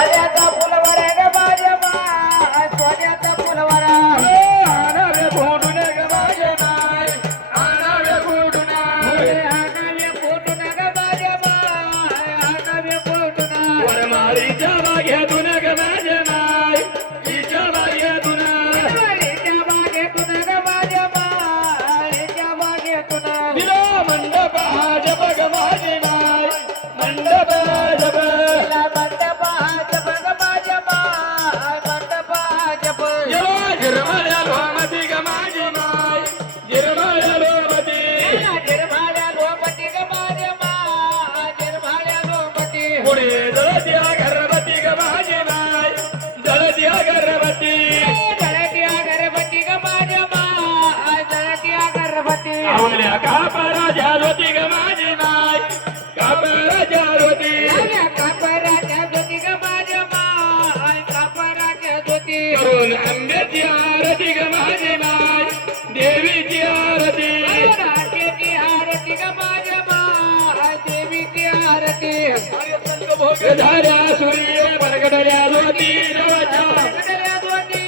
सोन्याचा फुलवरा ग माझ्या माय सोन्याचा फुलवरा आणावे फोडून ग माझ्या माय आणावे फोडून आणावे फुटून ग माझ्या माय आणावे फुटून वरमाळीच्या बागेतून ग माझ्या माय हिच्या बागेतून वारीच्या बागेतून ग माझ्या मायच्या बागेतून दिला मंडप जप ग माझी माय मंडप जप मंडपाच्या बघ माझ्या माय मंडपाच्या बघ गिरमाळ्या लोमती ग माझी माय गिरमाळ्या लोमती गिरभाड्या गोपती ग माझ्या माय गिरभाड्या गोपती पुढे जळत्या गर्भवती ग माझी माय जळत्या गर्भवती जळत्या गर्भवती ग माझ्या माय जळत्या गर्भवती आवल्या कापरा जालवती ग माझी माय कापरा जालवती कापराच्या ज्योती ग माझ्या माय कापराच्या ज्योती करून आंब्याची आरती ग माझी माय देवीची आरती राजेची आरती ग माझ्या माय देवीची आरती भोग झाल्या सूर्य प्रगटल्या ज्योती देवाच्या सगळ्या ज्योती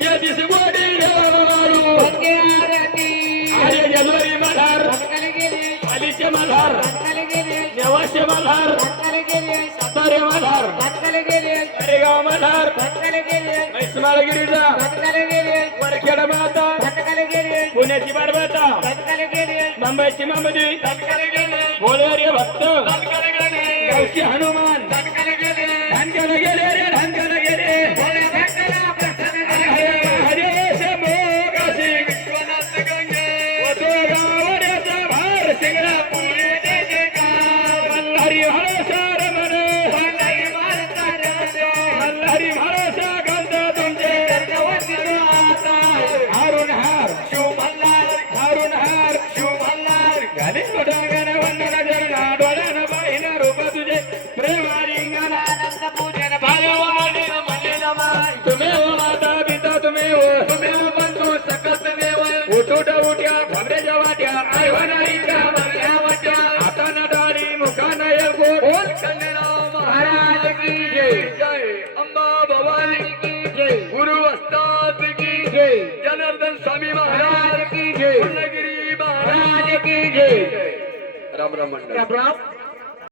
ज्योतिष मोठी देवारू गंगे आरती आर्य जलवरी मल्हार रंगाला गेली आलीचे मल्हार रंगाला गेली देवाचे मल्हार रंगाला गेली सातारे मल्हार रंगाला गेली अरेगाव मल्हार रंगाला गेली मैसमाळगिरीचा रंगाला गेली वरखेड माता रंगाला गेली पुण्याची बारबाता रंगाला गेली मुंबईची मामदी रंगाला गेली बोलवारी भक्त रंगाला गेली गावची हनुमान रंगाला गेली धानक्याला गेले रे धानक्याला गेले भोल्या भक्ताला प्रसन्न हरे झाले. हरे शंभो काशी विश्वनाथ गंगे होतो गावड्याचा भार सिंगडा पुरे जय जयकार मल्हारी भरोसा रमण वंदे मातरम मल्हारी भरोसा गंध तुमचे कर्णवती माता हारून हार शिव मल्हार हारून हार शिव मल्हार घाली डांगण वंदन जरणा डोळ्यानं पाहिना रूप तुझे प्रेमालिंगना आनंद पूजन भागवानी मंदिर माय तुमेव माता पिता तुमेव तुम्ही बंधू सकत देव उठूट उठ्या खोबऱ्याच्या वाट्या आयवनारीच्या या वट्या हातानं डाळी मुखानं येळकोट बोल खंडेराव महाराज की जय जय अंबा भवानी की जय गुरु वस्ताद की जय जनार्दन स्वामी महाराज महाराज की जय पूर्णगिरी महाराज महाराज की जय राम राम मंडळ राम राम